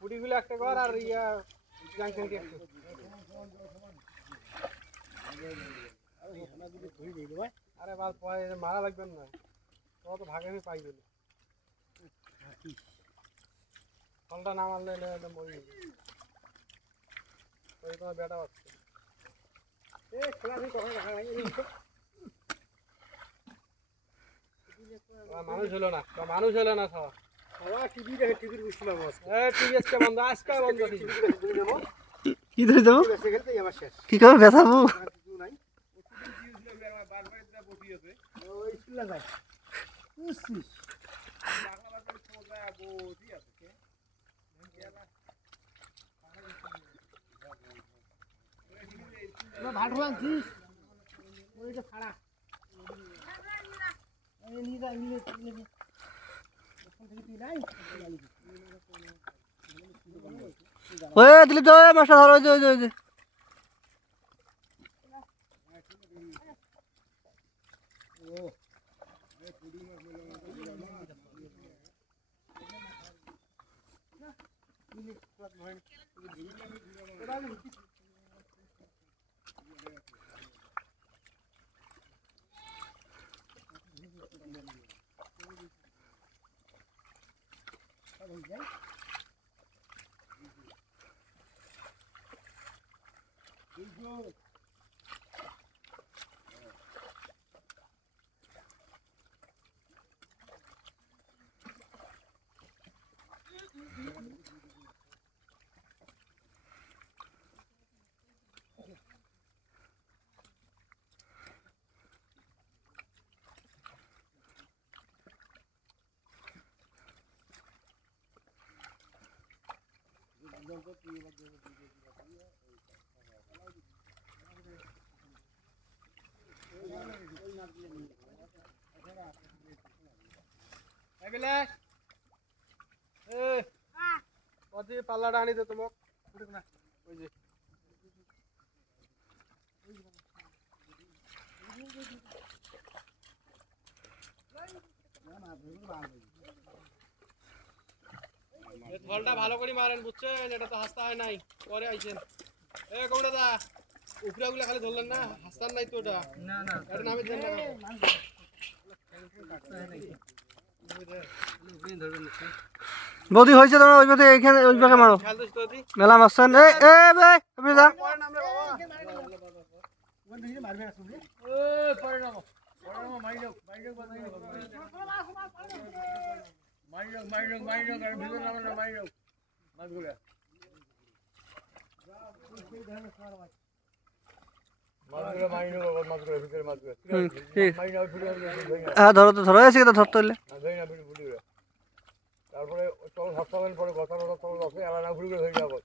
পুটিগুলো একটা কর আর ইয়া জাংশনকে একটু আরে বাল পরে মারা লাগবেন না তো ভাগে আমি পাই গেল ফলটা না মারলে মরি ওই তোমার বেটা আছে মানুষ হলো না মানুষ হলো না সবাই টিভি দেখে টিভির বুঝছিলাম টিভি আজকে বন্ধ আজকে বন্ধ কি ধরে দেবো কি করে বেচাবো ভালো আছিস ওইটা ছাড়া ওই দিলীপ দা মাছটা ধরো ওই পাল্লাটা আনি দে তোমাক ওই যে ফলটা ভালো করে মারেন বুঝছেন এটা তো হাসতে হয় নাই পরে আইছেন এ কোন দাদা উপরাগুলো খালি ধরলেন না হাসতান নাই তো ওটা না না এটা নামে দেন না বৌদি হয়েছে তোমরা ওই পথে এইখানে ওই পাকে মারো মেলা মারছেন আপনি যা হ্যাঁ ধরো তো ধরো এসে ধরতে হলে তারপরে চল হাসপাতাল পরে কথা চল আছে এলাকা ঘুরে হয়ে যাবো